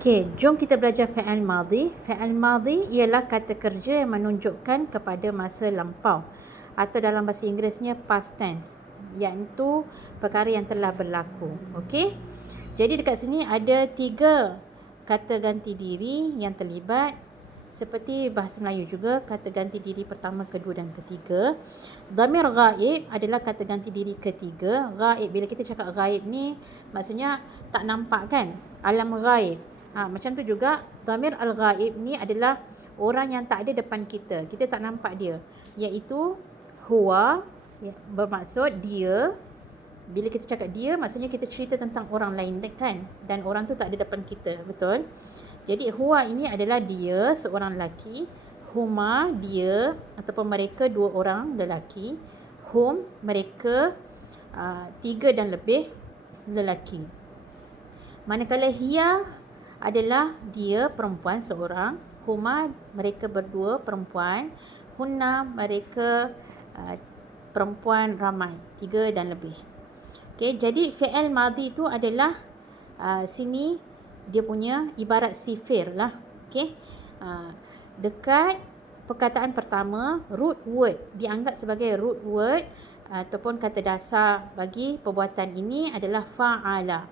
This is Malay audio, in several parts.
Okey, jom kita belajar fi'il madhi. Fi'il madhi ialah kata kerja yang menunjukkan kepada masa lampau atau dalam bahasa Inggerisnya past tense, iaitu perkara yang telah berlaku. Okey. Jadi dekat sini ada 3 kata ganti diri yang terlibat. Seperti bahasa Melayu juga, kata ganti diri pertama, kedua dan ketiga. Dhamir ghaib adalah kata ganti diri ketiga. Ghaib, bila kita cakap ghaib ni maksudnya tak nampak kan, alam ghaib. Macam tu juga dhamir al-ghaib ni adalah orang yang tak ada depan kita, kita tak nampak dia, iaitu huwa, bermaksud dia. Bila kita cakap dia, maksudnya kita cerita tentang orang lain kan, dan orang tu tak ada depan kita, betul? Jadi huwa ini adalah dia, seorang lelaki. Huma, dia ataupun mereka, 2 orang lelaki. Hum, mereka 3 dan lebih lelaki. Manakala hiya adalah dia, perempuan seorang. Huma, mereka berdua perempuan. Hunna, mereka perempuan ramai, 3 dan lebih. Okay, jadi fi'il madhi itu adalah sini dia punya ibarat sifir lah. Okay, dekat perkataan pertama, root word dianggap sebagai root word ataupun kata dasar bagi perbuatan ini adalah fa'ala.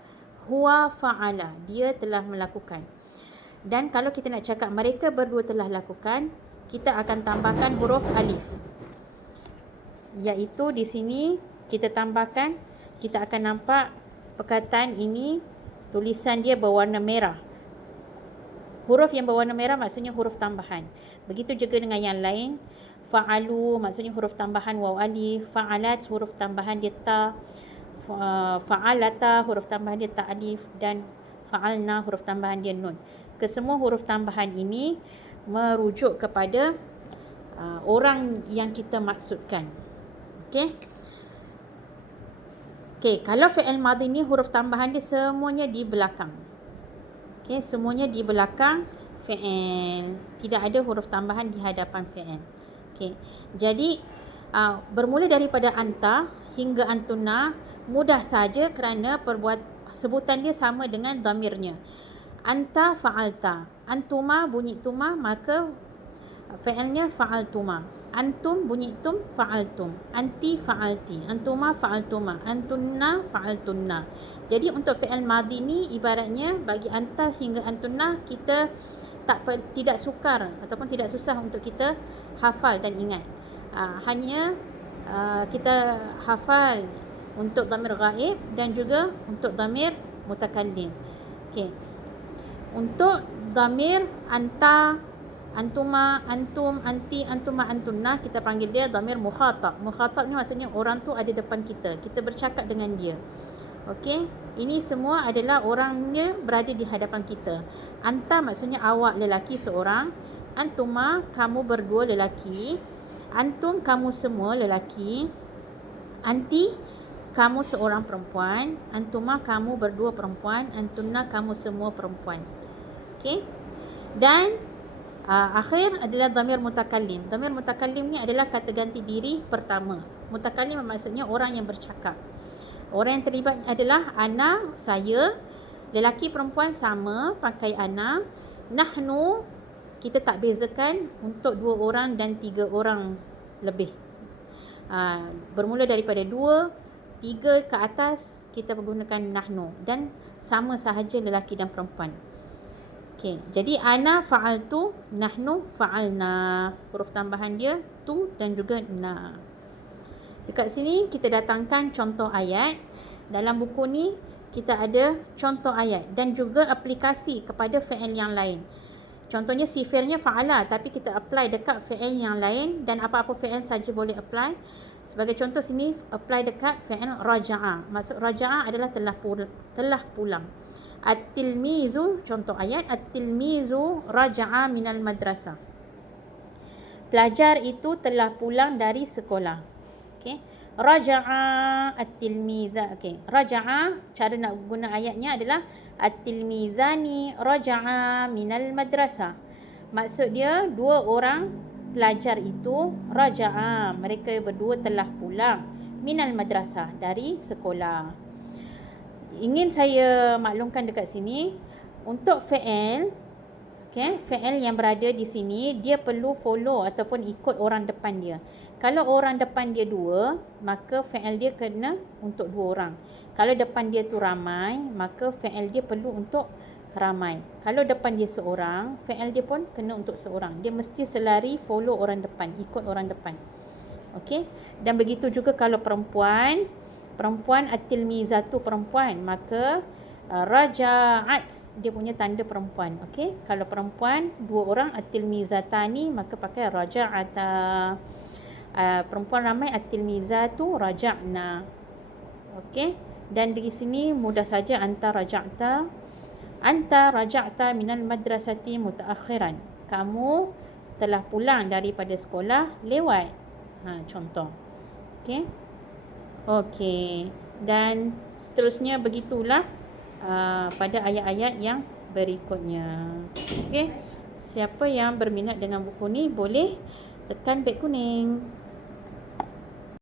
Huwa fa'ala, dia telah melakukan. Dan kalau kita nak cakap mereka berdua telah lakukan, kita akan tambahkan huruf alif, iaitu di sini kita tambahkan, kita akan nampak perkataan ini tulisan dia berwarna merah. Huruf yang berwarna merah maksudnya huruf tambahan. Begitu juga dengan yang lain. Fa'alu maksudnya huruf tambahan waw alif. Fa'alat huruf tambahan dia ta. Fa'alata huruf tambahan dia ta alif. Dan fa'alna huruf tambahan dia nun. Kesemua huruf tambahan ini merujuk kepada orang yang kita maksudkan. Okey. Okey, kalau fi'il madhi ni huruf tambahan dia semuanya di belakang. Okey, semuanya di belakang fi'il. Tidak ada huruf tambahan di hadapan fi'il. Okey. Jadi bermula daripada anta hingga antuna mudah saja kerana sebutan dia sama dengan dhamirnya. Anta fa'alta, antuma bunyi tuma, maka fi'ilnya fa'altuma. Antum bunyi tum, fa'altum. Anti fa'alti, antuma fa'altuma, antunna fa'altunna. Jadi untuk fi'il madhi ni ibaratnya bagi anta hingga antunna kita tidak sukar ataupun tidak susah untuk kita hafal dan ingat. Hanya kita hafal untuk dhamir ghaib dan juga untuk dhamir mutakallim. Okey. Untuk dhamir anta, antuma, antum, anti, antuma, antunna, kita panggil dia dhamir mukhatab. Mukhatab ni maksudnya orang tu ada depan kita, kita bercakap dengan dia. Okey, ini semua adalah orangnya berada di hadapan kita. Anta maksudnya awak lelaki seorang. Antuma, kamu berdua lelaki. Antum, kamu semua lelaki. Anti, kamu seorang perempuan. Antuma, kamu berdua perempuan. Antunna, kamu semua perempuan. Okey. Dan akhir adalah dhamir mutakallim. Dhamir mutakallim ni adalah kata ganti diri pertama. Mutakallim maksudnya orang yang bercakap. Orang yang terlibat adalah ana, saya. Lelaki perempuan sama pakai ana. Nahnu, kita tak bezakan untuk 2 orang dan 3 orang lebih. Bermula daripada 2, 3 ke atas kita menggunakan nahnu, dan sama sahaja lelaki dan perempuan. Okey, jadi ana fa'altu, nahnu fa'alna. Huruf tambahan dia tu dan juga na. Dekat sini kita datangkan contoh ayat. Dalam buku ni kita ada contoh ayat dan juga aplikasi kepada fi'il yang lain. Contohnya sifirnya fa'ala, tapi kita apply dekat fi'il yang lain, dan apa-apa fi'il saja boleh apply. Sebagai contoh sini apply dekat fi'il raja'a. Maksud raja'a adalah telah pulang. At-tilmizu, contoh ayat, at-tilmizu raja'a minal madrasah. Pelajar itu telah pulang dari sekolah. Okey. Raja'a at-tilmiza. Okey. Raja'a, cara nak guna ayatnya adalah at-tilmizani raja'a minal madrasah. Maksud dia 2 orang pelajar itu raja'a, mereka berdua telah pulang minal madrasah, dari sekolah. Ingin saya maklumkan dekat sini, untuk fi'il, okay, fi'il yang berada di sini, dia perlu follow ataupun ikut orang depan dia. Kalau orang depan dia 2, maka fi'il dia kena untuk 2 orang. Kalau depan dia tu ramai, maka fi'il dia perlu untuk ramai. Kalau depan dia seorang, fi'il dia pun kena untuk seorang. Dia mesti selari follow orang depan, ikut orang depan. Okey. Dan begitu juga kalau perempuan, at-tilmizatu perempuan, maka raja'at dia punya tanda perempuan. Okey. Kalau perempuan 2 orang, at-tilmizatani, maka pakai raja'ata. Perempuan ramai, at-tilmizatu raja'na. Okey. Dan di sini mudah saja anta raja'ta minal madrasati mutaakhiran. Kamu telah pulang daripada sekolah lewat. Contoh. Okey. Okey. Dan seterusnya begitulah pada ayat-ayat yang berikutnya. Okey. Siapa yang berminat dengan buku ni boleh tekan beg kuning.